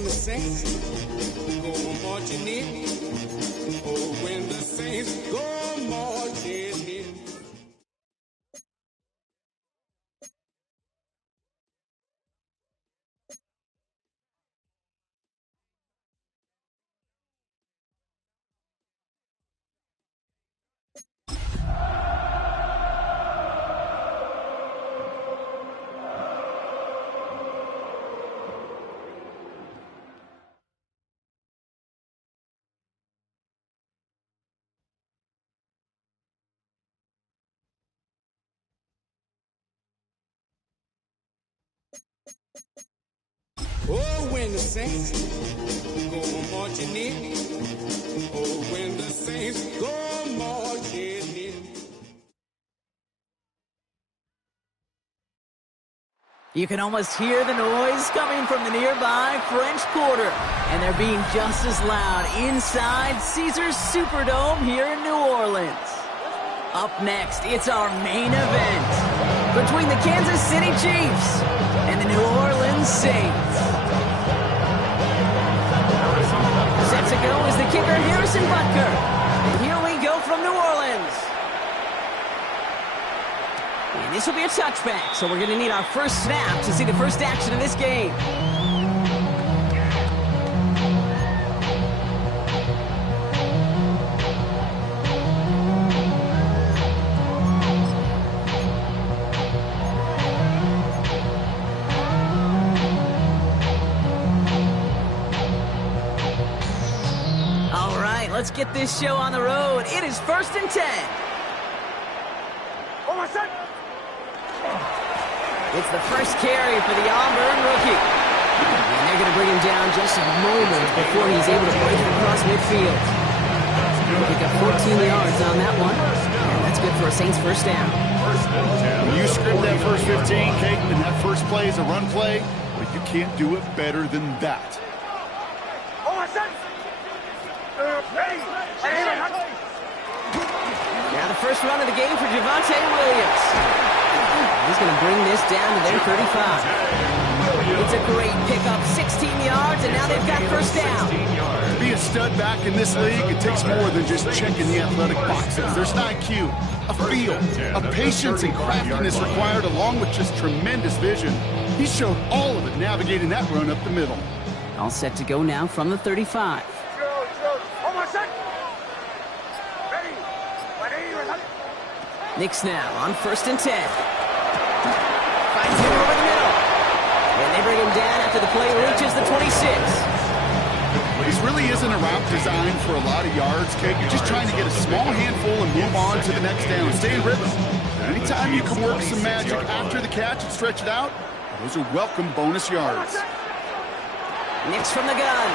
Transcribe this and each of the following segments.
when the saints go marching in. Oh, when the saints go marching in. Oh, when the saints go marching in. Oh, when the saints go marching in. You can almost hear the noise coming from the nearby French Quarter. And they're being just as loud inside Caesars Superdome here in New Orleans. Up next, it's our main event between the Kansas City Chiefs and the New Orleans Saints. Set to go is the kicker, Harrison Butker. And here we go from New Orleans. And this will be a touchback, so we're going to need our first snap to see the first action of this game. Let's get this show on the road. It is 1st and 10. It's the first carry for the Auburn rookie. And they're going to bring him down just a moment before he's able to break across midfield. Pick up 14 yards on that one. And that's good for a Saints first down. When you script that first 15, Kate, and that first play is a run play, but you can't do it better than that. Now the first run of the game for Javonte Williams. He's going to bring this down to their 35. It's a great pickup, 16 yards, and now they've got first down. To be a stud back in this league, it takes more than just checking the athletic boxes. There's an IQ, a feel, a patience and craftiness required, along with just tremendous vision. He showed all of it navigating that run up the middle. All set to go now from the 35. Nick snap on 1st and 10. Finds him over the middle. And they bring him down after the play reaches the 26. This really isn't a route designed for a lot of yards, Kate. You're just trying to get a small handful and move on to the next down. Stay in rhythm. Anytime you can work some magic after the catch and stretch it out, those are welcome bonus yards. Nick's from the gun.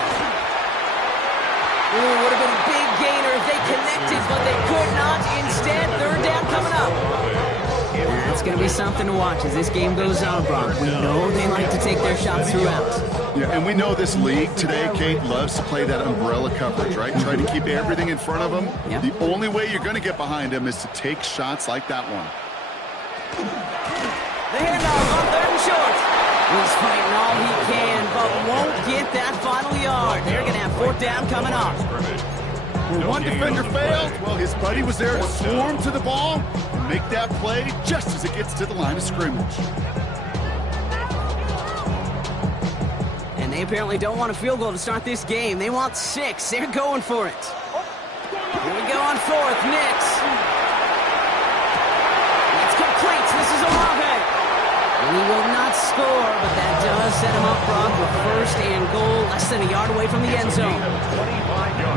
Ooh, would have been a big gainer if they connected, but they could not. Instead, 3rd down coming up. That's going to be something to watch as this game goes on, Brock. We know they like to take their shots throughout. Yeah, and we know this league today, Kate, loves to play that umbrella coverage, right? Try to keep everything in front of them. Yep. The only way you're going to get behind them is to take shots like that one. The handoff on 3rd and short. He's fighting all he can, but won't get that final yard. They're going to have 4th down coming up. Where one defender failed, well, his buddy was there to swarm to the ball and make that play just as it gets to the line of scrimmage. And they apparently don't want a field goal to start this game. They want 6. They're going for it. Here we go on 4th. Nix. It's complete. This is Olave. He will not score, but that does set him up, Brock, with 1st and goal, less than a yard away from the end zone.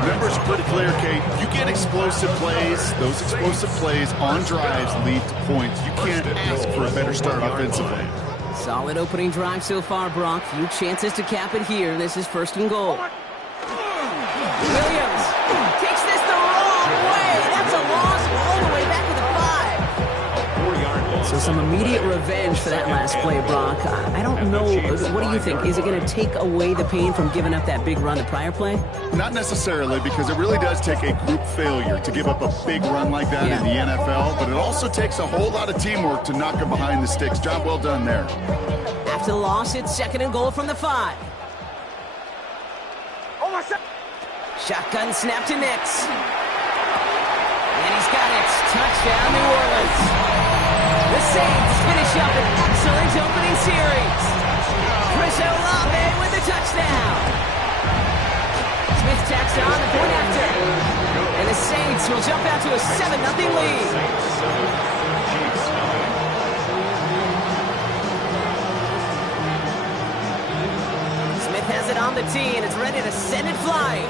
Remember, it's pretty clear, Kate. You get explosive plays. Those explosive plays on drives lead to points. You can't ask for a better start offensively. Solid opening drive so far, Brock. Few chances to cap it here. This is 1st and goal. Williams takes this the wrong way. That's a loss all the way back to the 5. So some immediate revenge for that last play, Brock. I don't know. What do you think? Is it going to take away the pain from giving up that big run the prior play? Not necessarily, because it really does take a group failure to give up a big run like that in the NFL, but it also takes a whole lot of teamwork to knock him behind the sticks. Job well done there. After the loss, it's 2nd and goal from the 5. Shotgun snap to Nix. And he's got it. Touchdown, New Orleans. The Saints finish up an excellent opening series. Chris Olave with the touchdown. Smith tacks on the point after. And the Saints will jump out to a 7-0 lead. Smith has it on the tee and it's ready to send it flying.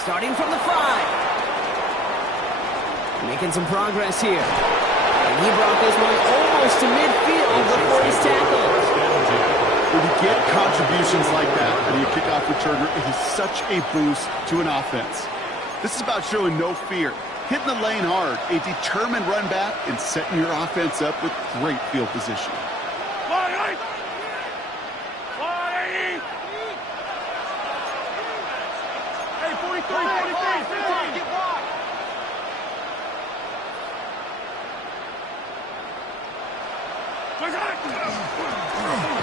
Starting from the 5. Making some progress here. And he brought this one almost to midfield before he's tackled. When you get contributions like that out of your kickoff returner, it is such a boost to an offense. This is about showing no fear, hitting the lane hard, a determined run back, and setting your offense up with great field position. Hey, 43, get wide.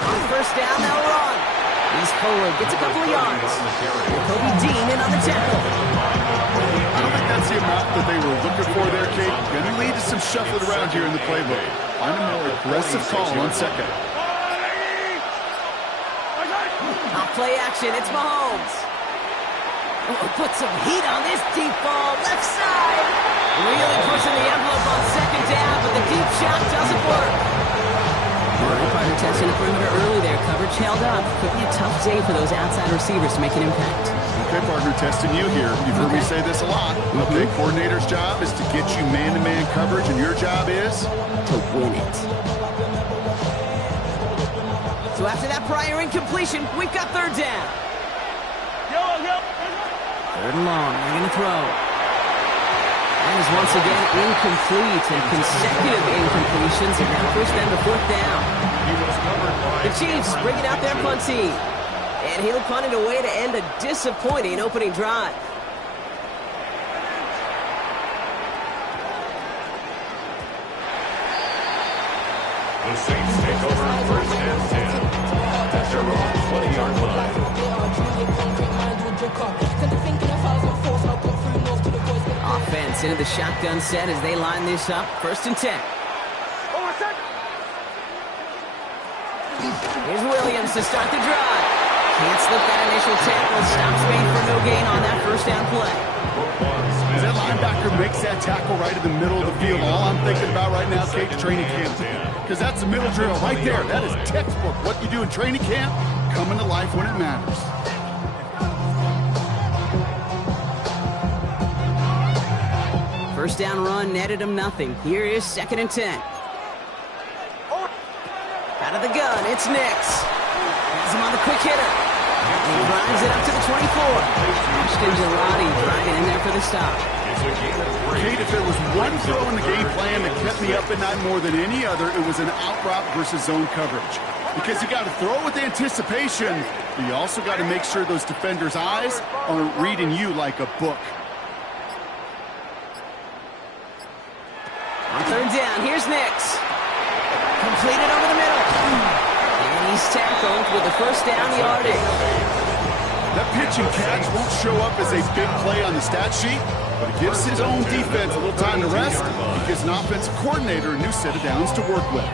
On first down, they'll run. He's forward, gets a couple of yards. Kobe Dean in on the tackle. I don't think that's the amount that they were looking for there, Kate. Going to lead to some shuffling around here in the playbook. Find a more aggressive call on second. Off play action, it's Mahomes. Put some heat on this deep ball, left side. Really pushing the envelope on second down, but the deep shot doesn't work. Partner testing the perimeter early there. Coverage held up. Could be a tough day for those outside receivers to make an impact. Okay, partner, testing you here. You've heard me say this a lot. Okay, coordinator's job is to get you man-to-man coverage, and your job is? To win it. So after that prior incompletion, we've got third down. Third and long. They're going to throw. That is once again incomplete, and consecutive incompletions, and that pushed them to fourth down. The Chiefs bringing out their punt team. And he'll punt it away to end a disappointing opening drive. The Saints take over first and 10 at their own 20-yard line. Offense into the shotgun set as they line this up. First and 10. Here's Williams to start the drive. Can't slip that initial tackle. Stops made for no gain on that first down play. As that linebacker makes that tackle right in the middle of the field, all I'm thinking about right now is training camp. Because that's the middle drill right there. That is textbook. What you do in training camp, coming to life when it matters. First down run netted him nothing. Here is second and 10. Out of the gun, it's Nix. Has him on the quick hitter. He drives it up to the 24. Ashton Gelati driving in there for the stop. Kate, if there was one throw in the game plan that kept me up at night more than any other, it was an out route versus zone coverage. Because you got to throw with anticipation, but you also got to make sure those defenders' eyes aren't reading you like a book. On third down, here's Nix. Completed over the middle. And he's tackled with the first down yardage. That pitch and catch won't show up as a big play on the stat sheet, but it gives his own defense a little time to rest. It gives an offensive coordinator a new set of downs to work with.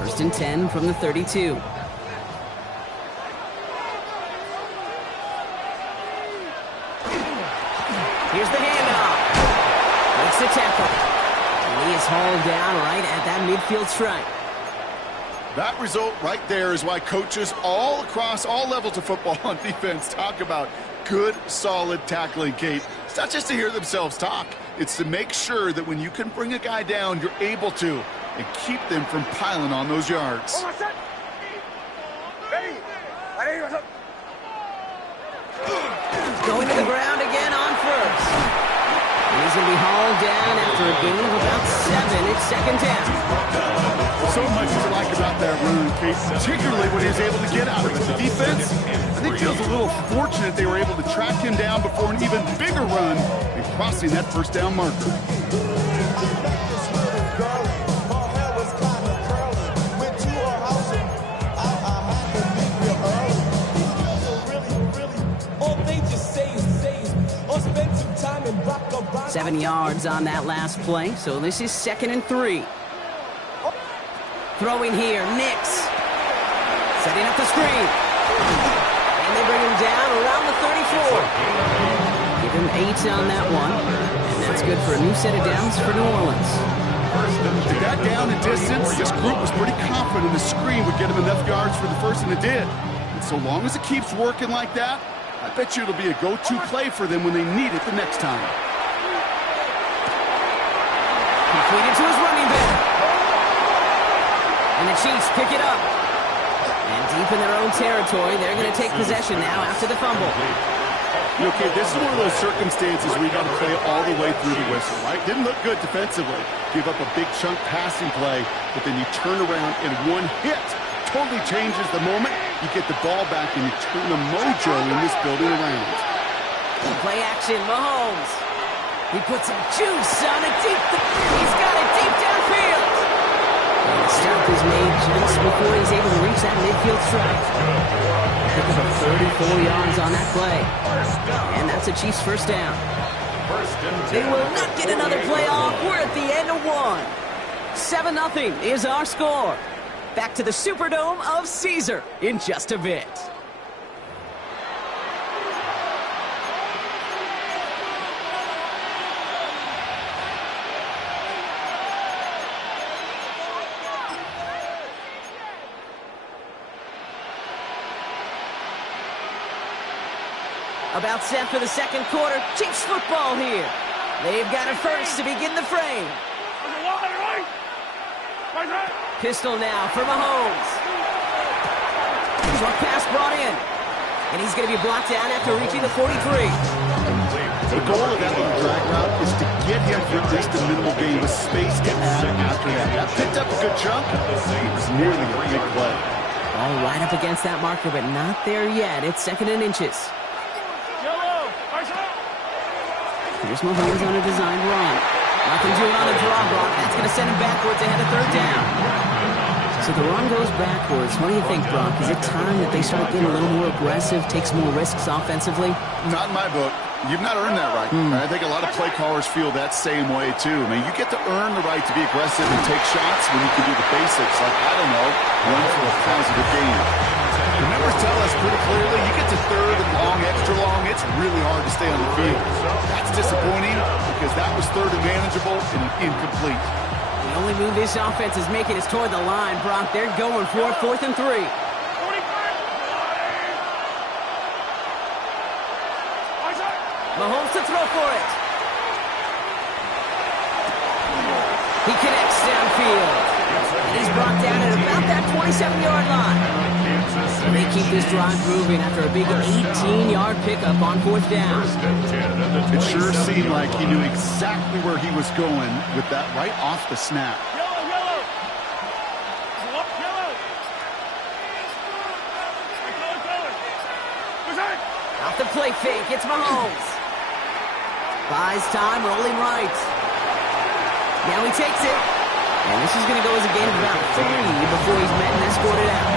First and 10 from the 32. Here's the handoff. Makes the tackle. And he is hauled down right at that midfield stripe. That result right there is why coaches all across all levels of football on defense talk about good, solid tackling, Kate. It's not just to hear themselves talk. It's to make sure that when you can bring a guy down, you're able to, and keep them from piling on those yards. Going to the ground again on first. And he's going to be hauled down after a gain of about 7. It's second down. So much to like about that run, Kate, particularly when he was able to get out of it. The defense, I think, feels a little fortunate they were able to track him down before an even bigger run and crossing that first down marker. 7 yards on that last play, so this is 2nd and 3. Throwing here, Nix. Setting up the screen. And they bring him down around the 34. Give him 8 on that one. And that's good for a new set of downs for New Orleans. They got down in distance. This group was pretty confident the screen would get him enough yards for the first, and it did. And so long as it keeps working like that, I bet you it'll be a go-to play for them when they need it the next time. Completed to his running back. And the Chiefs pick it up. And deep in their own territory, they're going to take possession now after the fumble. Okay, this is one of those circumstances where you got to play it all the way through the whistle, right? Didn't look good defensively. Give up a big chunk passing play, but then you turn around and one hit totally changes the moment. You get the ball back and you turn the mojo in this building around. Play action, Mahomes. He puts some juice on it deep. He's got it deep downfield. And the stop is made just before he's able to reach that midfield strike. Pick up 34 yards on that play. And that's a Chiefs first down. They will not get another play off. We're at the end of one. 7-0 is our score. Back to the Superdome of Caesar in just a bit. About set for the second quarter. Chiefs football here. They've got it first to begin the frame. Pistol now for Mahomes. Short pass brought in. And he's going to be blocked down after reaching the 43. The goal of that little drag route is to get him for at least a minimal gain with space to add after that. That picked up a good chunk. It was nearly a big play. All right up against that marker, but not there yet. It's 2nd and inches. Here's Mahomes on a designed run. Nothing doing on the draw block. That's going to send him backwards ahead of 3rd down. So the run goes backwards. What do you think, Brock? Is it time that they start getting a little more aggressive, take some more risks offensively? Not in my book. You've not earned that right. I think a lot of play callers feel that same way, too. I mean, you get to earn the right to be aggressive and take shots when you can do the basics, like, I don't know, run for a positive gain. The numbers tell us pretty clearly, you get to 3rd and long, extra long, it's really hard to stay on the field. That's disappointing because that was 3rd and manageable and incomplete. The only move this offense is making is toward the line, Brock. They're going for 4th and 3. Mahomes to throw for it. He connects downfield. And he's brought down at about that 27-yard line. They keep this drive moving after a big 18-yard pickup on 4th down. It sure seemed like he knew exactly where he was going with that right off the snap. Off the play fake, it's Mahomes. Buys time, rolling right. Now he takes it. And this is going to go as a gain of about 3 before he's met and escorted out.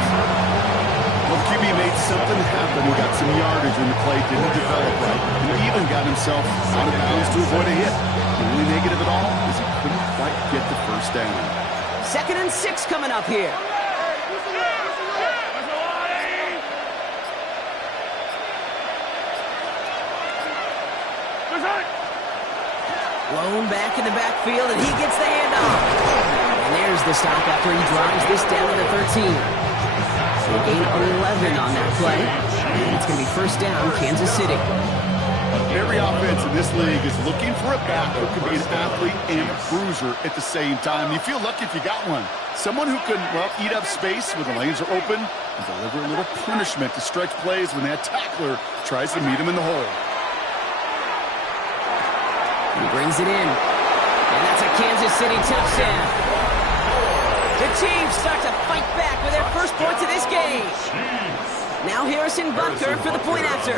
Well, QB made something happen. He got some yardage when the play didn't develop right. And he even got himself out of bounds to avoid a hit. The only negative at all is he couldn't quite get the first down. 2nd and 6 coming up here. Blown back in the backfield, and he gets the handoff. And there's the stop after he drives this down to the 13. So gain 11 on that play. And it's going to be first down, Kansas City. Every offense in this league is looking for a back who can be an athlete and a bruiser at the same time. You feel lucky if you got one. Someone who can, well, eat up space when the lanes are open and deliver a little punishment to stretch plays when that tackler tries to meet him in the hole. He brings it in. And that's a Kansas City touchdown. The Chiefs start to fight back with their first points of this game. Now Harrison Butker for the point after.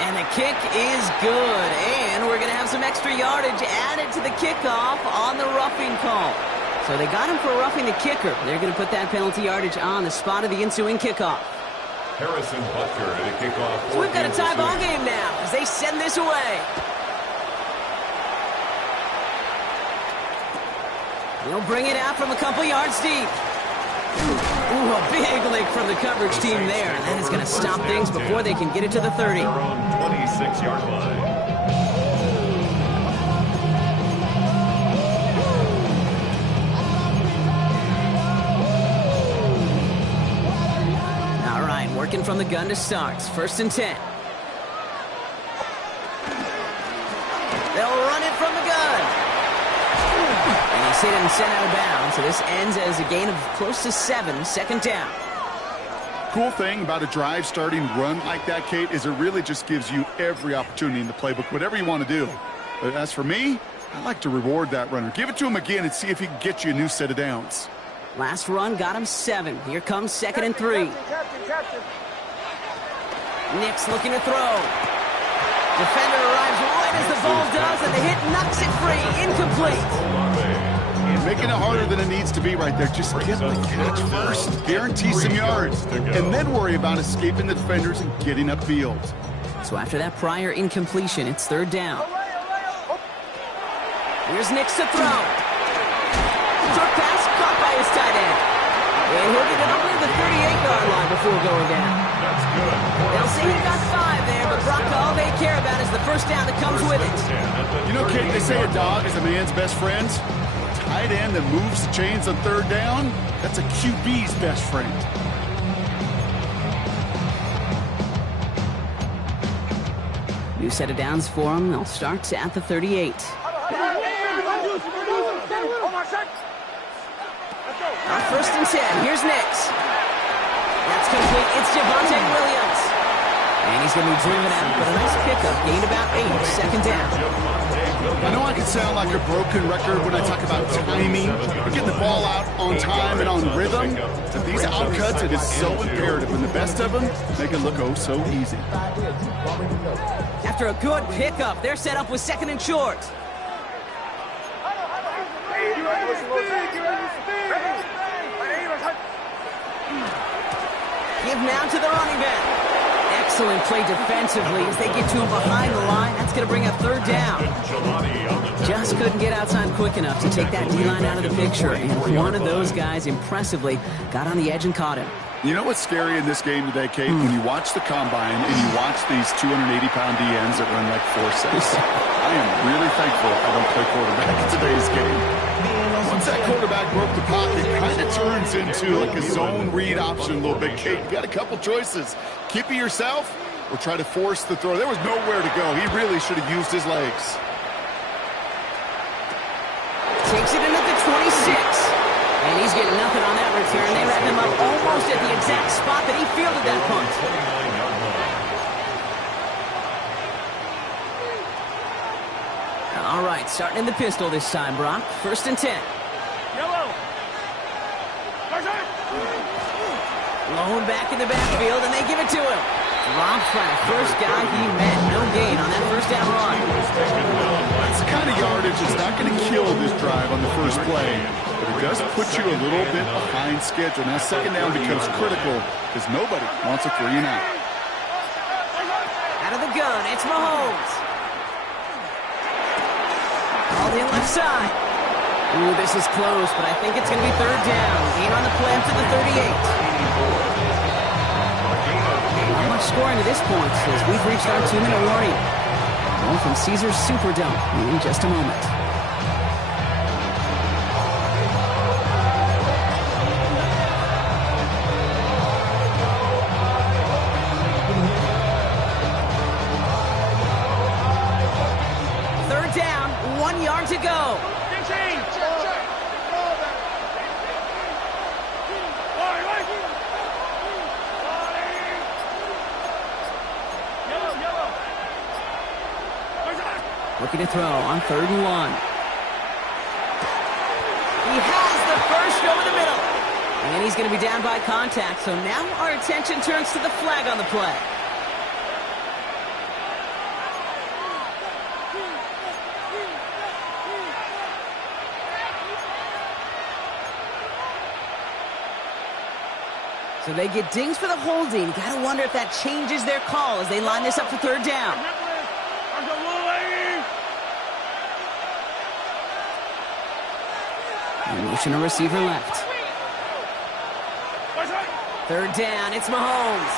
And the kick is good. And we're going to have some extra yardage added to the kickoff on the roughing call. So they got him for roughing the kicker. They're going to put that penalty yardage on the spot of the ensuing kickoff. Harrison Butker to kick off. So we've got a tie ball game now as they send this away. They'll bring it out from a couple yards deep. Ooh, a big lick from the coverage team there. And that is going to stop things before they can get it to the 30. They're on 26-yard line. All right, working from the gun to start. 1st and 10. They'll run it from the gun. And he's hit and sent out of bounds. So this ends as a gain of close to 7, 2nd down. Cool thing about a drive starting run like that, Kate, is it really just gives you every opportunity in the playbook, whatever you want to do. But as for me, I like to reward that runner. Give it to him again and see if he can get you a new set of downs. Last run got him 7. Here comes 2nd and 3. Nick's looking to throw. Defender arrives right as the ball does, and the hit knocks it free. Incomplete. Making it harder than it needs to be right there. Just get the catch first. Guarantee some yards. And then worry about escaping the defenders and getting upfield. So after that prior incompletion, it's 3rd down. Here's Nick's to throw. Short pass caught by his tight end. And he'll get it up near the 38-yard line before going down. That's good. They'll say he got 5 there, but Brock, all they care about is the 1st down that comes with it. You know, Kate, they say a dog is a man's best friend. Tight end that moves the chains on 3rd down, that's a QB's best friend. New set of downs for him. They'll start at the 38. Our 1st and 10. Here's Nix. That's complete. It's Javonte Williams. And he's going to be driven out, but a nice pickup. Gained about 8. 2nd down. I know I can sound like a broken record when I talk about timing, getting the ball out on time and on rhythm, but these outcuts, it is so imperative, and the best of them make it look oh so easy. After a good pickup, they're set up with 2nd and short. Give now to the running back. Excellent play defensively as they get to him behind the line. That's going to bring up 3rd down. Just couldn't get outside quick enough to take that D-line out of the picture. And one of those guys impressively got on the edge and caught him. You know what's scary in this game today, Kate? When you watch the combine and you watch these 280-pound DNs that run like 4.6. I am really thankful I don't play quarterback in today's game. Once that quarterback broke the pocket, it kind of turns into like a zone read option a little bit, Kate. You got a couple choices. Keep it yourself or try to force the throw. There was nowhere to go. He really should have used his legs. Takes it into the 26. And he's getting nothing on that return. They wrap him up almost at the exact spot that he fielded that punt. All right, starting in the pistol this time, Brock. 1st and 10. Yellow. Lone back in the backfield, and they give it to him. Dropped by the first guy he met. No gain on that 1st down run. That's the kind of yardage that's not going to kill this drive on the first play, but it does put you a little bit behind schedule. Now 2nd down becomes critical because nobody wants a 3 and out. Out of the gun, it's Mahomes. All the left side. Ooh, this is close, but I think it's going to be 3rd down. Gain on the play up to the 38. Not much scoring to this point as we've reached our 2-minute warning. More from Caesars Superdome in just a moment. Third down, 1 yard to go. Looking to throw on 3rd and 1. He has the first over the middle. And he's going to be down by contact. So now our attention turns to the flag on the play. So they get dings for the holding. Gotta wonder if that changes their call as they line this up for third down. Motion a receiver left. Third down, it's Mahomes.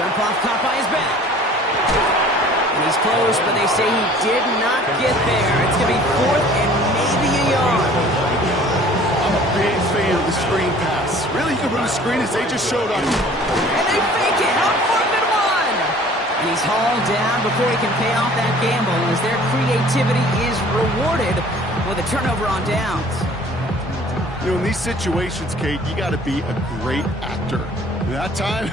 Dump off caught by his back. And he's close, but they say he did not get there. It's going to be fourth and maybe a yard. I'm a big fan of the screen pass. Really, you can run a screen as they just showed on you. And they fake it on 4th and 1. And he's hauled down before he can pay off that gamble as their creativity is rewarded with a turnover on downs. You know, in these situations, Kate, you got to be a great actor. That time,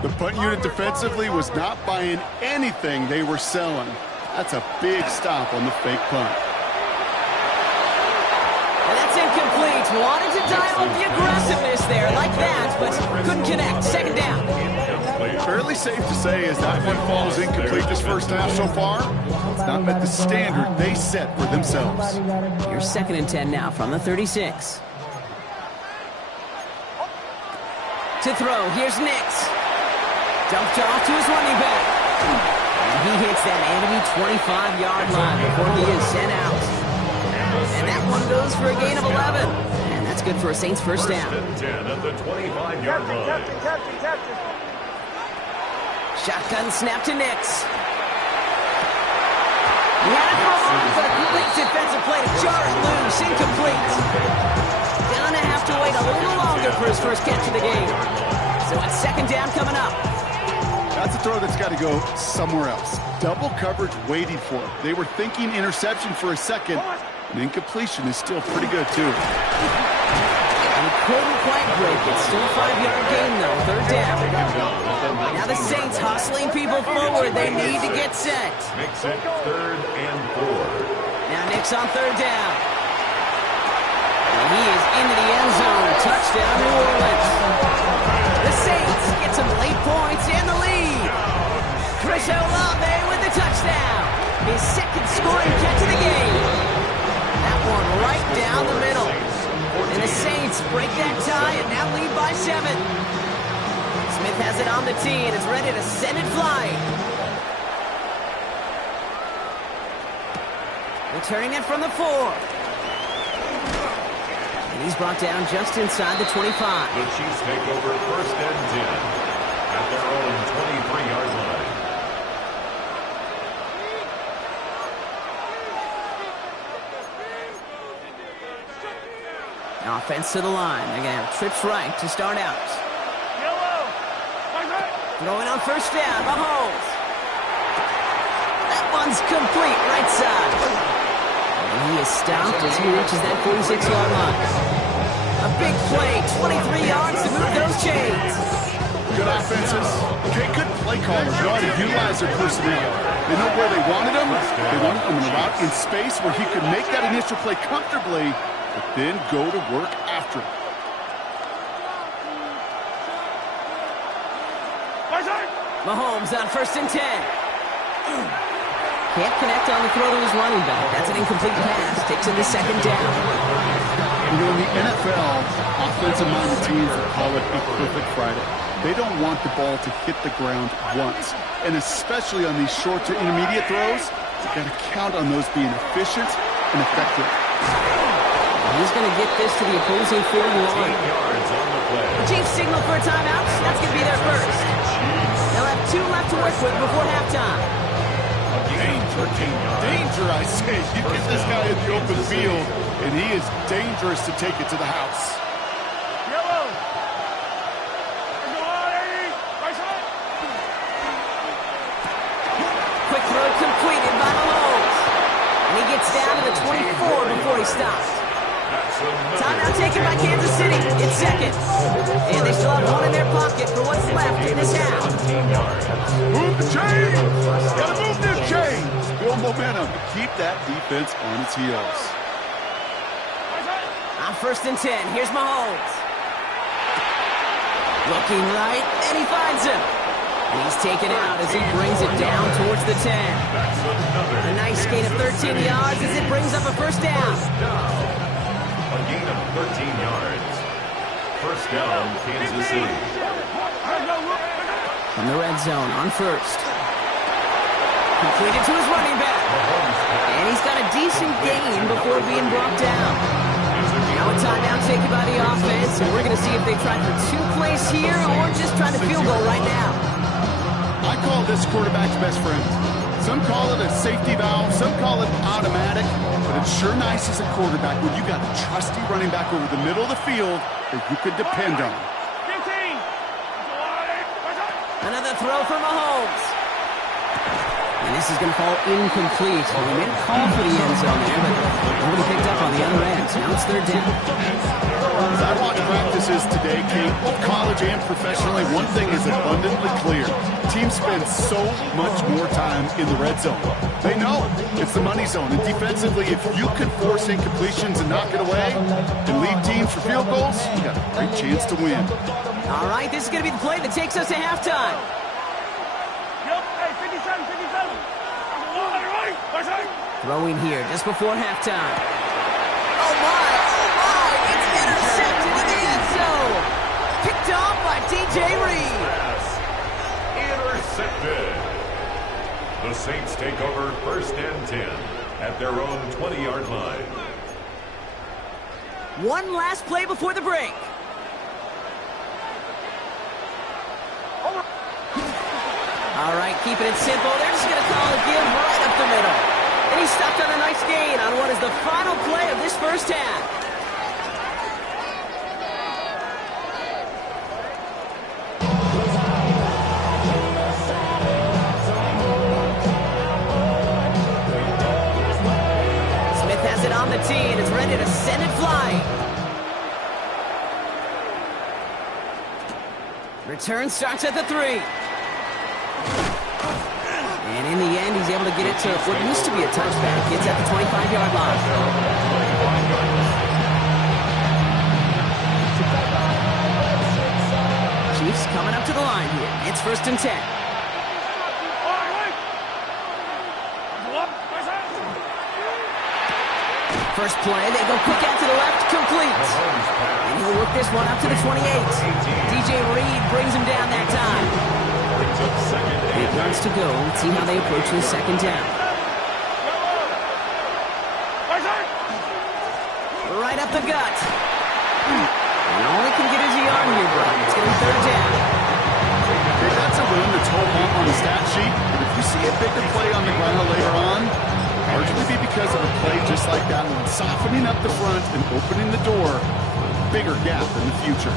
the punt unit defensively was not buying anything they were selling. That's a big stop on the fake punt. And that's incomplete. Wanted to dial up the aggressiveness there like that, but couldn't connect. Second down. Fairly safe to say as that one falls incomplete this first half so far. It's not met the standard they set for themselves. Here's 2nd and 10 now from the 36. To throw, here's Nix. Dumped off to his running back. And he hits that enemy 25-yard line before he is sent out. And that one goes for a gain of 11. And that's good for a Saints first down. 10 at the 25-yard line. Shotgun snap to Nix. He had it wrong, but a great defensive play to jar it loose. Incomplete. Gonna have to wait a little longer for his first catch of the game. So it's 2nd down coming up. That's a throw that's got to go somewhere else. Double coverage waiting for it. They were thinking interception for a second. And incompletion is still pretty good, too. And couldn't quite break it. Still a 5-yard gain, though. Third down. Now the Saints hustling people forward. They need to get set. Makes it 3rd and 4. Now Nix on third down. And he is into the end zone. Touchdown, New Orleans. The Saints get some late points and the lead. Chris Olave with the touchdown. His 2nd scoring catch of the game. That one right down the middle. And the Saints break that tie and now lead by 7. Smith has it on the tee and is ready to send it flying. Returning it from the 4. And he's brought down just inside the 25. The Chiefs take over 1st and 10 at their own 23-yard line. Now offense to the line. They're going to have trips right to start out. Throwing on 1st down. Mahomes. That one's complete right side. And he is stopped as he reaches that 46-yard line. A big play, 23 yards to move those chains. Good offenses. Okay, good play callers. They ought to utilize their personnel. They know where they wanted him. They wanted him in a route in space where he could make that initial play comfortably, but then go to work after it. Mahomes on 1st and 10. Can't connect on the throw to his running back. That's an incomplete pass. Takes him to 2nd down. You know, in the NFL, offensive-minded teams call it a perfect Friday. They don't want the ball to hit the ground once. And especially on these short to intermediate throws, you got to count on those being efficient and effective. He's going to get this to the opposing 41. The Chiefs signal for a timeout. That's going to be their first. They'll have 2 left to work with before halftime. Danger, I say. You get this guy in the open field, and he is dangerous to take it to the house. Quick throw completed by Mahomes. And he gets down to the 24 before he stops. Timeout taken by Kansas City. It's 2nd. And they still have 1 in their pocket for what's left in this half. Move the chains! Gotta move this chains! Build momentum. Keep that defense on its heels. On 1st and 10, here's Mahomes. Looking right, and he finds him. And he's taken out as he brings it down towards the 10. A nice gain of 13 yards as it brings up a 1st down. A gain of 13 yards. 1st First down, Kansas City. From the red zone on first. Completed to his running back. And he's got a decent gain before being brought down. Now a timeout taken by the offense, and we're going to see if they try for 2 plays here or just try to field goal right now. I call this quarterback's best friend. Some call it a safety valve, some call it automatic, but it's sure nice as a quarterback when you got a trusty running back over the middle of the field that you could depend on. Another throw for Mahomes. And this is going to fall incomplete. They made a call for the end zone there, but nobody picked up on the other end. Now it's third down. As I watch practices today, Kate, both college and professionally, one thing is abundantly clear. Teams spend so much more time in the red zone. They know it's the money zone. And defensively, if you can force incompletions and knock it away and lead teams for field goals, you got a great chance to win. All right, this is going to be the play that takes us to halftime. Throwing here just before halftime. Oh my, it's intercepted in the end zone. Picked off by DJ Reed. Intercepted. The Saints take over first and 10 at their own 20-yard line. One last play before the break. All right, keeping it simple. They're just going to call a give right up the middle. And he stopped on a nice gain on what is the final play of this first half. Smith has it on the tee and is ready to send it flying. Return starts at the 3. And in the end, he's able to get it to what used to be a touchback. It's at the 25-yard line. Chiefs coming up to the line here. It's first and 10. First play, they go quick out to the left, complete. And he'll work this one up to the 28. DJ Reed brings him down that time. 8 yards to go. Let's see how they approach this second down. Right up the gut. And all he can get is a yard here, bro. It's going to be third down. That's a run that's hold on the stat sheet, but if you see a bigger play on the ground later on, largely be because of a play just like that one, softening up the front and opening the door, bigger gap in the future.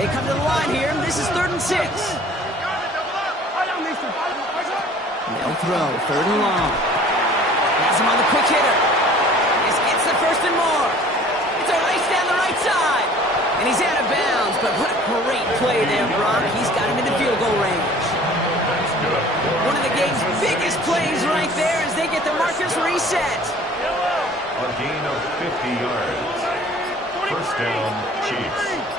They come to the line here, and this is 3rd and 6. They'll throw, 3rd and long. Has him on the quick hitter. This gets the first and more. It's a race down the right side. And he's out of bounds, but what a great play there, Brock. He's got him into field goal range. One of the game's biggest plays right there as they get the markers reset. A gain of 50 yards. First down, Chiefs.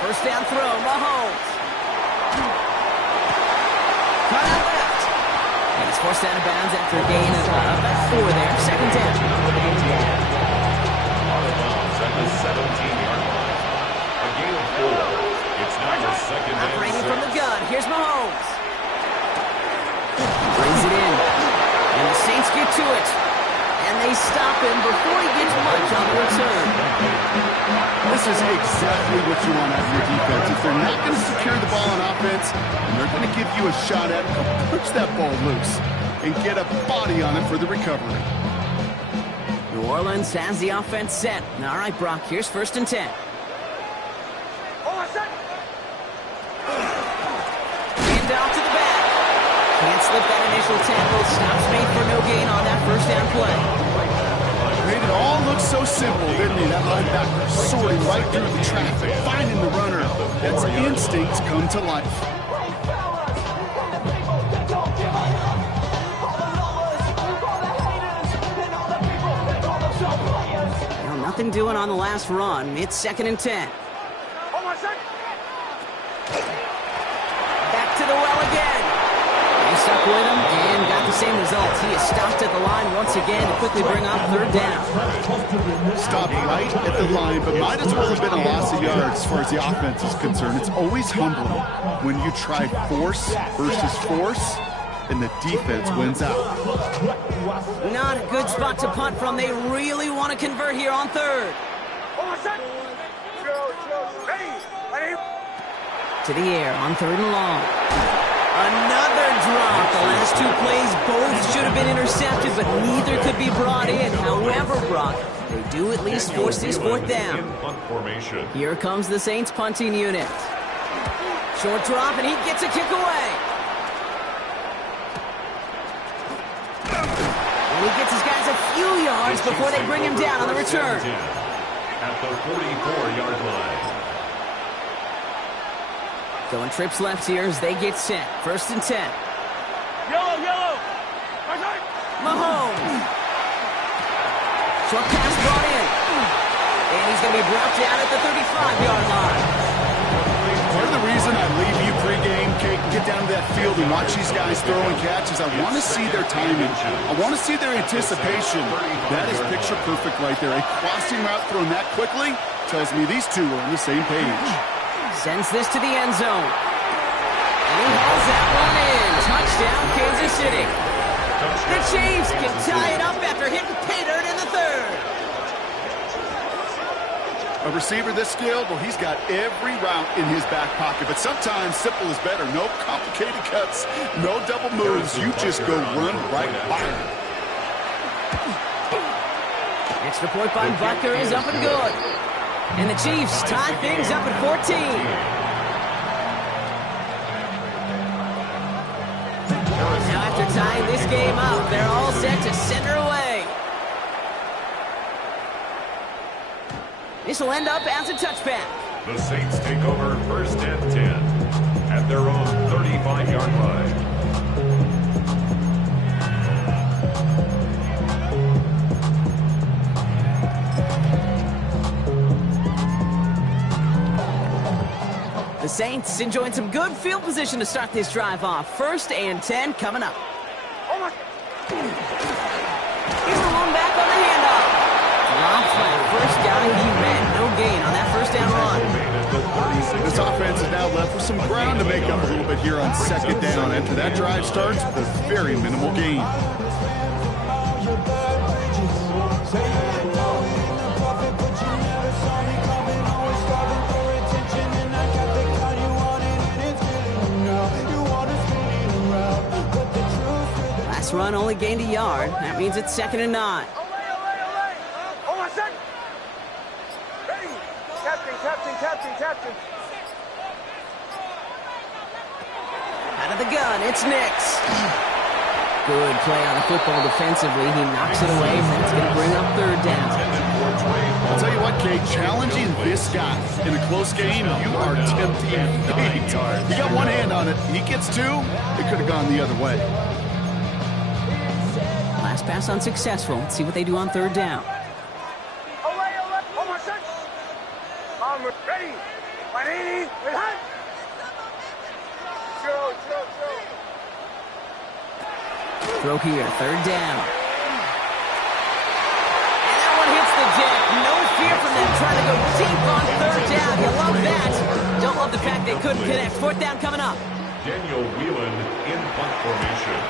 First down throw, Mahomes. Cut out left. And it's forced out of bounds after a gain of about 4 there. Second down. Out of bounds at the 17-yard line. A gain of 4. It's now the second and 6. Operating from the gun. Here's Mahomes. Brings it in. And the Saints get to it. And they stop him before he gets much on the return. This is exactly what you want out of your defense. If they're not going to secure the ball on offense, and they're going to give you a shot at it, push that ball loose and get a body on it for the recovery. New Orleans has the offense set. All right, Brock, here's first and 10. Hand off to the back. Can't slip that initial tackle. Stops made for no gain on that first down play. It all looks so simple, didn't it? That linebacker sorting right through the traffic, finding the runner. That's instincts come to life. Well, nothing doing on the last run. It's 2nd and 10. Back to the well again. They stuck with him and got the same result. He is stopped at the line once again to quickly bring up third down. Stopped right at the line, but might as well have been a loss of yards as far as the offense is concerned. It's always humbling when you try force versus force, and the defense wins out. Not a good spot to punt from. They really want to convert here on third. To the air on third and long. Another drop. The last two plays, both should have been intercepted, but neither could be brought in. However, Brock, they do at least force this fourth down. Here comes the Saints punting unit. Short drop, and he gets a kick away. And he gets his guys a few yards before they bring him down on the return. At the 44-yard line. Going trips left here as they get set. First and 10. Yellow. Mahomes. Short pass brought in. And he's going to be brought down at the 35-yard line. Part of the reason I leave you pregame, Kate, and get down to that field and watch these guys throw and catch is I want to see their timing. I want to see their anticipation. That is picture perfect right there. A crossing route thrown that quickly tells me these two are on the same page. Sends this to the end zone. And he hauls that one in. Touchdown, Kansas City. The Chiefs can tie it up after hitting pay dirt in the third. A receiver this skilled, well, he's got every route in his back pocket. But sometimes simple is better. No complicated cuts, no double moves. You just go run right by him. Extra point by Butker is up and good. And the Chiefs tie things up at 14. Now after tying this game up, they're all set to send her away. This will end up as a touchback. The Saints take over first and 10 at their own 35-yard line. The Saints enjoying some good field position to start this drive off. First and 10 coming up. Here's the one back on the handoff. Drop flat. First down, he ran. No gain on that first down run. This offense is now left with some ground to make up a little bit here on second down. After that drive starts with a very minimal gain. Last run only gained a yard. That means it's second and 9. Captain. Out of the gun, it's Nix. Good play on the football defensively. He knocks it away, and it's going to bring up third down. I'll tell you what, Kate, challenging this guy in a close game, you are tempting fate. He got one hand on it. He gets two. It could have gone the other way. Last pass unsuccessful. Let's see what they do on third down. I'm ready. Throw here, third down. And that one hits the deck. No fear from them trying to go deep on third down. You love that. Don't love the fact they couldn't connect. Fourth down coming up. Daniel Whelan in punt formation.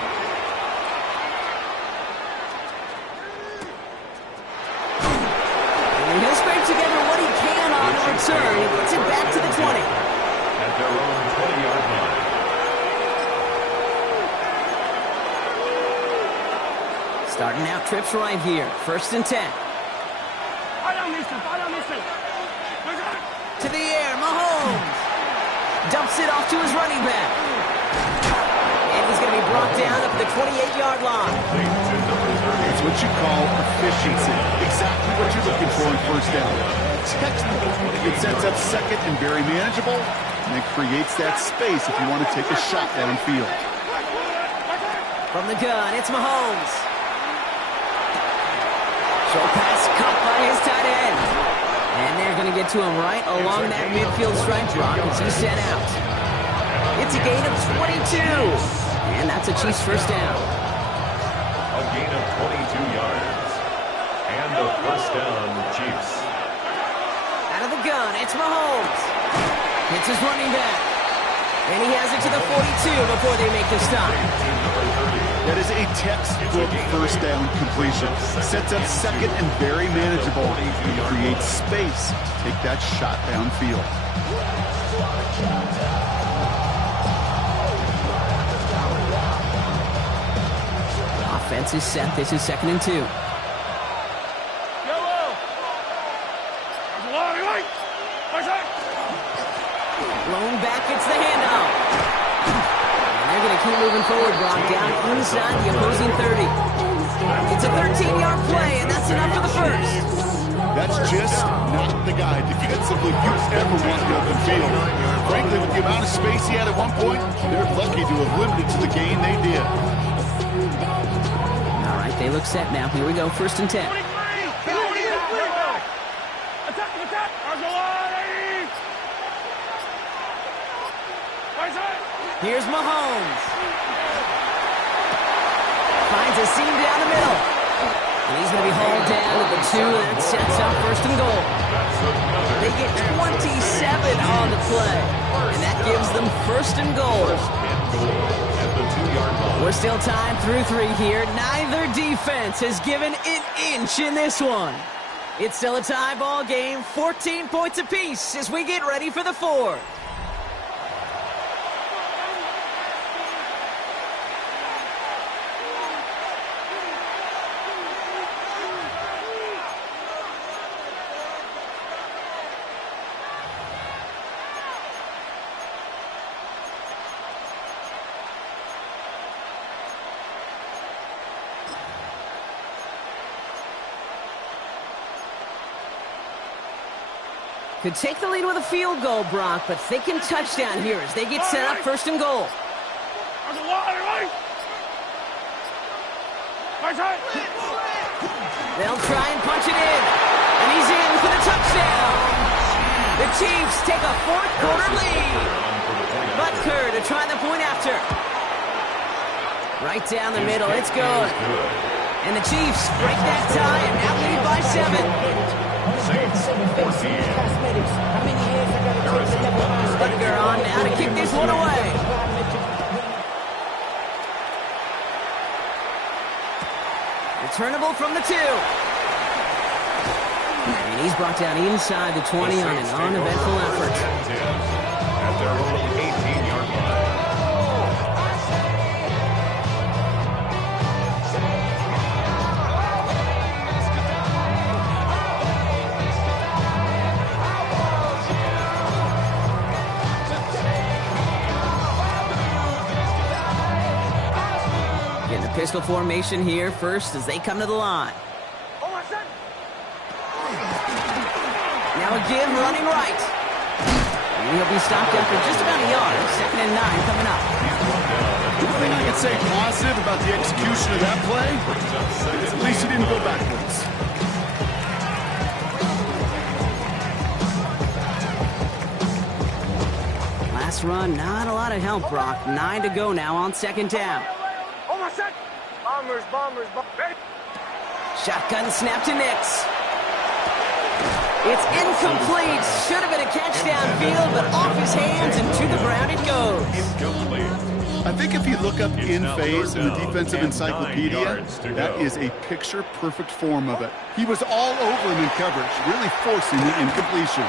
And he'll scrape together what he can on the return. He gets it back to the 20. At their own 20-yard line. Starting out trips right here. First and 10. To the air, Mahomes. Dumps it off to his running back. And he's going to be brought down up at the 28-yard line. It's what you call efficiency. Exactly what you're looking for in first down. It sets up second and very manageable, and it creates that space if you want to take a shot downfield. From the gun, it's Mahomes. Short pass caught by his tight end. And they're going to get to him right along that midfield strike block as he's sent out. It's a gain of 22. And that's a Chiefs first down. A gain of 22 yards. And a first down, Chiefs. Out of the gun, it's Mahomes. Hits his running back. And he has it to the 42 before they make the stop. That is a textbook first down completion. Sets up second and very manageable. And creates space to take that shot downfield. Offense is set. This is 2nd and 2. Blown back, it's the handoff. And they're going to keep moving forward, Brock, down inside the opposing 30. It's a 13-yard play, and that's enough for the first. That's just not the guy defensively you ever want in the open field. Frankly, with the amount of space he had at one point, they're lucky to have limited to the gain they did. All right, they look set now. Here we go, 1st and 10. Here's Mahomes. Finds a seam down the middle. And he's going to be hauled down at the 2, and that sets up 1st and goal. They get 27 on the play, and that gives them 1st and goal. We're still tied through 3 here. Neither defense has given an inch in this one. It's still a tie ball game, 14 points apiece as we get ready for the 4th. Could take the lead with a field goal, Brock, but thinking touchdown here as they get set up 1st and goal. They'll try and punch it in, and he's in for the touchdown. The Chiefs take a 4th quarter lead. Butker to try the point after. Right down the middle, it's good. And the Chiefs break that tie and now lead by 7. Butker on now to kick this one away. Returnable from the 2. And he's brought down inside the 20 on an uneventful effort. At their own 18-yard line. Pistol formation here first as they come to the line. Now a give running right. And he'll be stopped after just about a yard. 2nd and 9 coming up. One thing I can say positive about the execution of that play is at least he didn't go backwards. Last run, not a lot of help, Brock. 9 to go now on 2nd down. Bombers. Shotgun snap to Nix. It's incomplete. Should have been a catch downfield, but off his hands and to the ground it goes. I think if you look up in phase in the defensive encyclopedia, that is a picture-perfect form of it. He was all over him in coverage, really forcing the incompletion.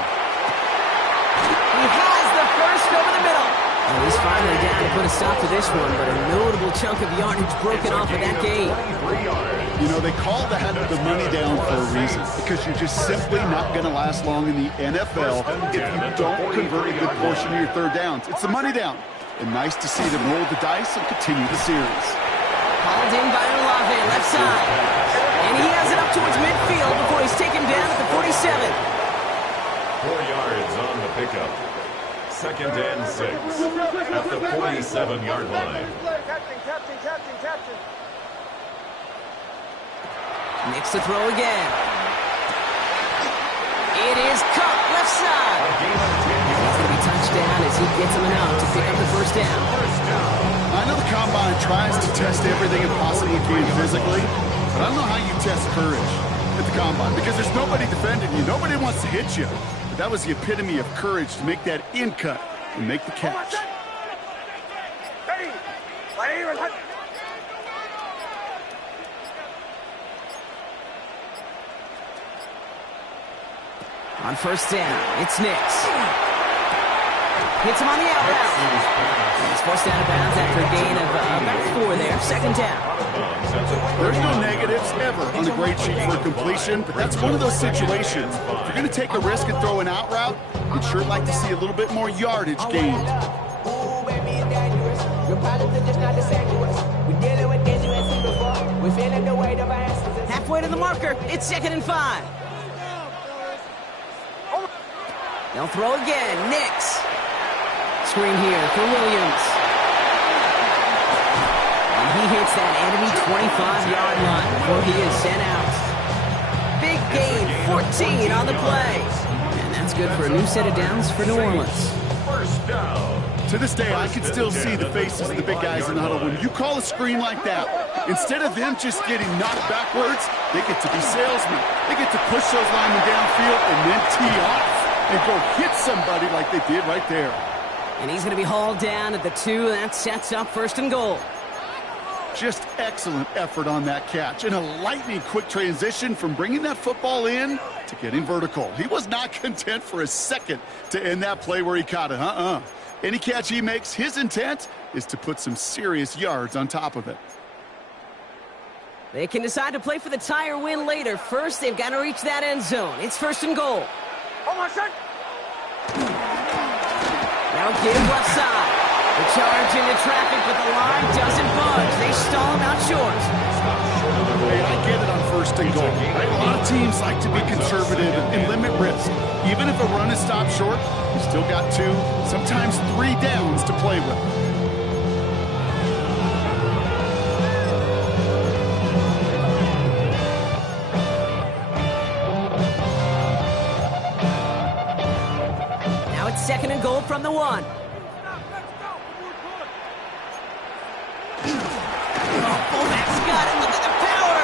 He has the first over the middle. Well, he's finally down to put a stop to this one, but a notable chunk of yardage broken off of that game. You know, they call that the money down for a reason, because you're just simply not going to last long in the NFL if you don't convert a good portion of your 3rd downs. It's the money down. And nice to see them roll the dice and continue the series. Hauled in by Olave, left side. And he has it up towards midfield before he's taken down at the 47. 4 yards on the pickup. 2nd and 6 at the 47-yard line. Captain. Nix to throw again. It is cut left side. He's going to be touched down as he gets him enough to pick up the 1st down. I I know the combine tries to test everything it possibly can physically, but I don't know how you test courage at the combine because there's nobody defending you. Nobody wants to hit you. But that was the epitome of courage to make that in cut and make the catch. On first down, it's Nix. Hits him on the out route. He's forced out of bounds after a gain of about 4 there. Second down. There's no negatives ever on a grade sheet for completion, but that's one of those situations. If you're going to take a risk and throw an out route, you'd sure like to see a little bit more yardage gained. Halfway to the marker. It's 2nd and 5. They'll throw again. Nix. Screen here for Williams. And he hits that enemy 25-yard line before he is sent out. Big gain, 14 on the play. And that's good for a new set of downs for New Orleans. First down. To this day, I can still see the faces of the big guys in the huddle. When you call a screen like that, instead of them just getting knocked backwards, they get to be salesmen. They get to push those linemen downfield and then tee off and go hit somebody like they did right there. And he's going to be hauled down at the 2. That sets up 1st and goal. Just excellent effort on that catch. And a lightning quick transition from bringing that football in to getting vertical. He was not content for a second to end that play where he caught it. Any catch he makes, his intent is to put some serious yards on top of it. They can decide to play for the tie or win later. First, they've got to reach that end zone. It's 1st and goal. Now give left side. The charge into traffic, but the line doesn't budge. They stall him out short. Hey, I get it on 1st and goal. Right? A lot of teams like to be conservative and limit risk. Even if a run is stopped short, you still got 2, sometimes 3 downs to play with. Now it's 2nd and goal from the 1. Fullback's got it. Look at the power.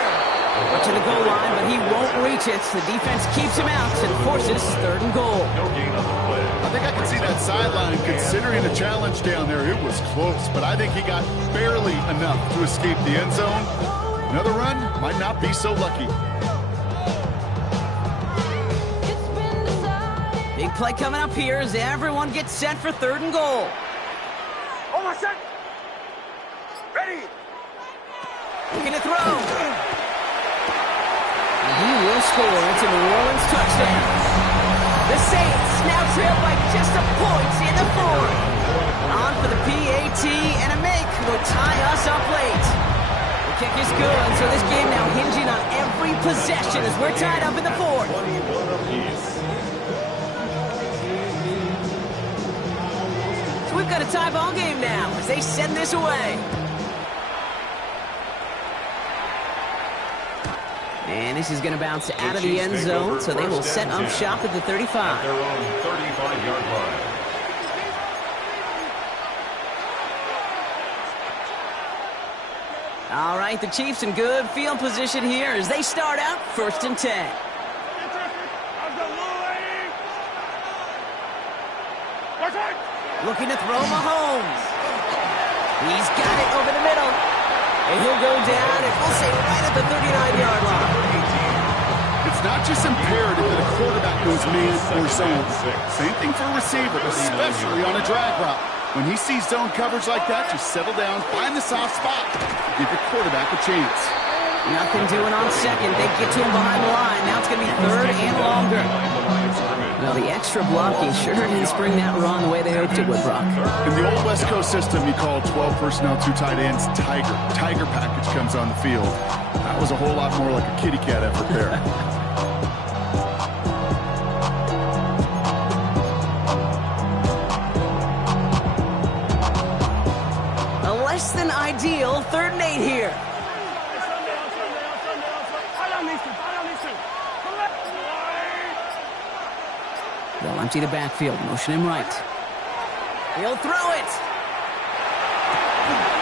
To the goal line, but he won't reach it. The defense keeps him out and forces 3rd and goal. No gain on the play. I think I can see that sideline considering the challenge down there. It was close, but I think he got barely enough to escape the end zone. Another run might not be so lucky. Big play coming up here as everyone gets set for 3rd and goal. Ready. Looking to throw. And he will score. It's a New Orleans touchdown. The Saints now trail by just a point in the 4th. On for the PAT, and a make will tie us up late. The kick is good, so this game now hinging on every possession as we're tied up in the 4th. 21 apiece. So we've got a tie ball game now as they send this away. And this is going to bounce out of the end zone, so they will set up shop at the 35. At their own 35-yard line. All right, the Chiefs in good field position here as they start out 1st and 10. Looking to throw Mahomes. He's got it over the middle. And he'll go down, and we'll say right at the 39-yard line. It's not just imperative that a quarterback goes man or zone. Same thing for a receiver, especially on a drag route. When he sees zone coverage like that, just settle down, find the soft spot, give your quarterback a chance. Nothing doing on 2nd. They get to him behind the line. Now it's going to be 3rd and longer. Well, the extra blocking sure didn't spring that run the way they hoped it would, Brock. In the old West Coast system, you call 12 personnel, 2 tight ends, Tiger. Tiger package comes on the field. That was a whole lot more like a kitty cat effort there. A less than ideal 3rd and 8 here. They'll empty the backfield, motion him right. He'll throw it.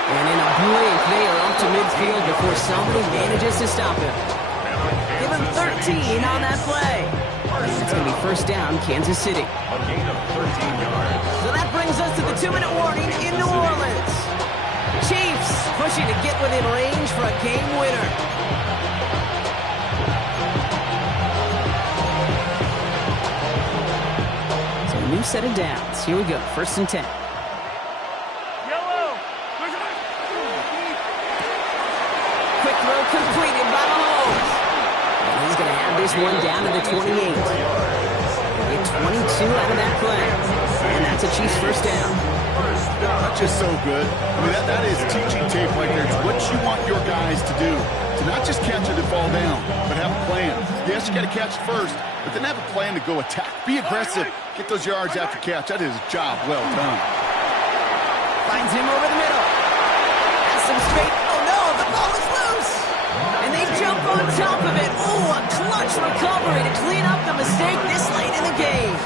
And in a blink, they are up to midfield before somebody manages to stop him. Give him 13 on that play. It's going to be first down, Kansas City. A gain of 13 yards. So that brings us to the 2-minute warning in New Orleans. Chiefs pushing to get within range for a game winner. So a new set of downs. Here we go, first and 10. Quick throw completed by Mahomes. And he's going to have this one down to the 28. Get 22 out of that play. And that's a Chiefs first down. That's just so good. I mean, that is teaching tape right there. It's what you want your guys to do. To not just catch it and fall down, but have a plan. Yes, you got to catch it first, but then have a plan to go attack. Be aggressive. Get those yards after catch. That is a job well done. Finds him over the middle. Has some space. Oh, no, the ball is loose. And they jump on top of it. Ooh, a clutch recovery to clean up the mistake this late in the game.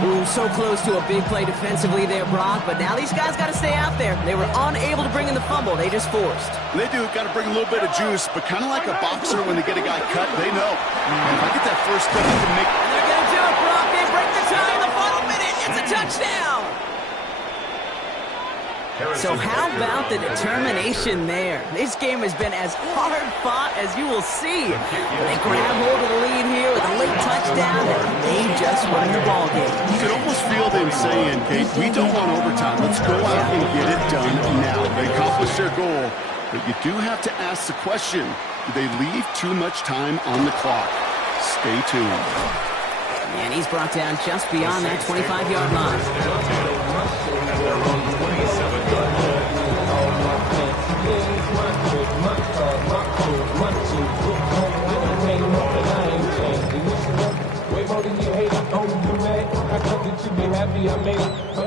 Ooh, so close to a big play defensively there, Brock, but now these guys got to stay out there. They were unable to bring in the fumble. They just forced. They do. Got to bring a little bit of juice, but kind of like a boxer when they get a guy cut, they know. And if I get that first cut, I can make... They're going to do it, Brock. They break the tie in the final minute. It's a touchdown. So how about the determination there? This game has been as hard fought as you will see. They grab hold of the lead here with a late touchdown, and they just won the ball game. You can almost feel them saying, Kate, we don't want overtime. Let's go out and get it done now. They accomplished their goal, but you do have to ask the question, do they leave too much time on the clock? Stay tuned. And he's brought down just beyond that 25-yard line.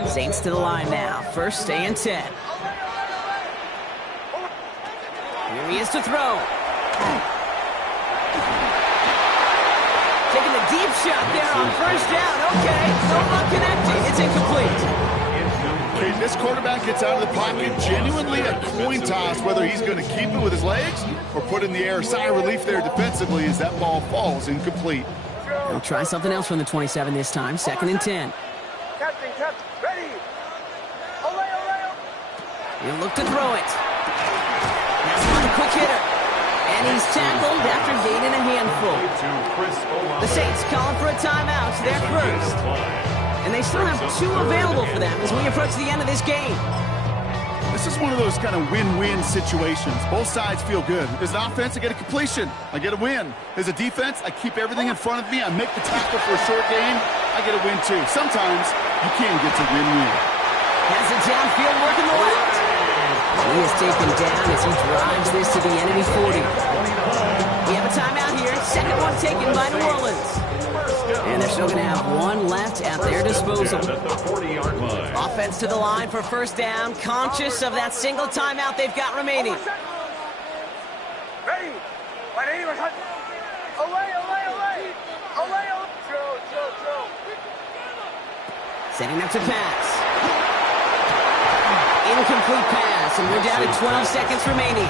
Saints to the line now. First, stay in 10. Here he is to throw. Taking a deep shot there on first down. Okay, no one connecting. It's incomplete. Okay, this quarterback gets out of the pocket, genuinely a coin toss, whether he's going to keep it with his legs or put in the air. Sigh of relief there defensively as that ball falls incomplete. They'll try something else from the 27 this time. Second and 10. Captain, ready. Olay, olay. He'll look to throw it. That's one quick hitter. And he's tackled after gaining a handful. The Saints calling for a timeout. They're first. And they still have two available for them as we approach the end of this game. This is one of those kind of win-win situations. Both sides feel good. As an offense, I get a completion. I get a win. As a defense, I keep everything in front of me. I make the tackle for a short gain. I get a win, too. Sometimes you can get to win-win. Has it downfield working the left. He is taken down as he drives this to the enemy 40. We have a timeout here. Second one taken by New Orleans. And they're still going to have one left at their disposal. Offense to the line for first down, conscious of that single timeout they've got remaining. Ready. My name is Olay, olay, olay. Olay, olay. Joe. Setting up to pass. Incomplete pass, and we're down to 12 seconds remaining.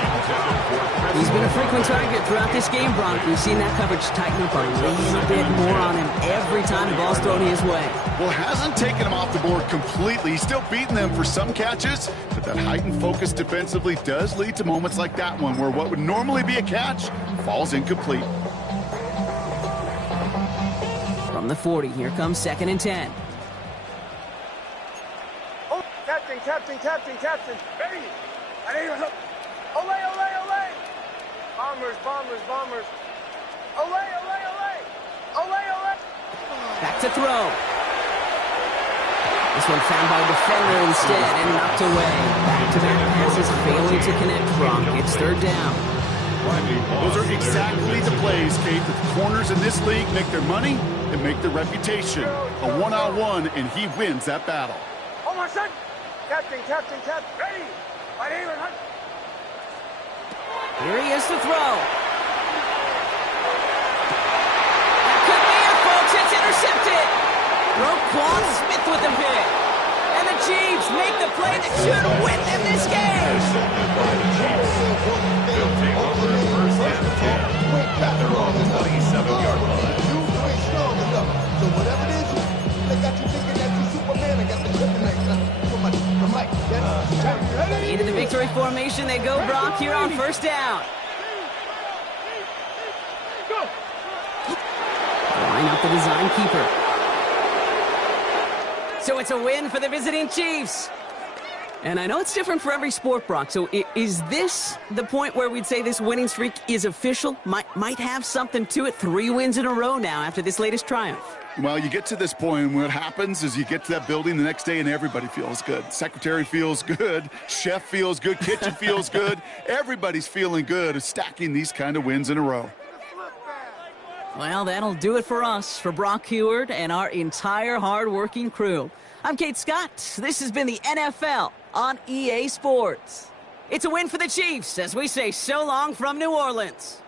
He's been a frequent target throughout this game, Bronk. We've seen that coverage tighten up a little bit more on him every time the ball's thrown his way. Well, it hasn't taken him off the board completely. He's still beating them for some catches, but that heightened focus defensively does lead to moments like that one where what would normally be a catch falls incomplete. From the 40, here comes second and 10. Captain. Ready. My name is Olay, olay, olay. Bombers. Olay, olay, olay. Olay, olay. Back to throw. This one found by a defender instead and knocked away. Back-to-back passes failing to connect, Bronk. It's third down. Those are exactly the plays, Kate, that the corners in this league make their money and make their reputation. A one-on-one, and he wins that battle. Oh, my son. Captain. Ready. My name is Hunt. Here he is to throw. That could be it, folks. It's intercepted. Roquan Smith with the pick. And the Chiefs make the play that should win them this game. They'll take over first and 10 at their own 27-yard line. So whatever it is, they got you thinking that you Superman. I got the kryptonite for the mic. Into the victory formation they go, Brock, here on first down. Line up the design keeper. So it's a win for the visiting Chiefs. And I know it's different for every sport, Brock. So is this the point where we'd say this winning streak is official? Might have something to it. 3 wins in a row now after this latest triumph. Well, you get to this point, and what happens is you get to that building the next day, and everybody feels good. Secretary feels good. Chef feels good. Kitchen feels good. Everybody's feeling good of stacking these kind of wins in a row. Well, that'll do it for us, for Brock Heward and our entire hard-working crew. I'm Kate Scott. This has been the NFL on EA Sports. It's a win for the Chiefs as we say so long from New Orleans.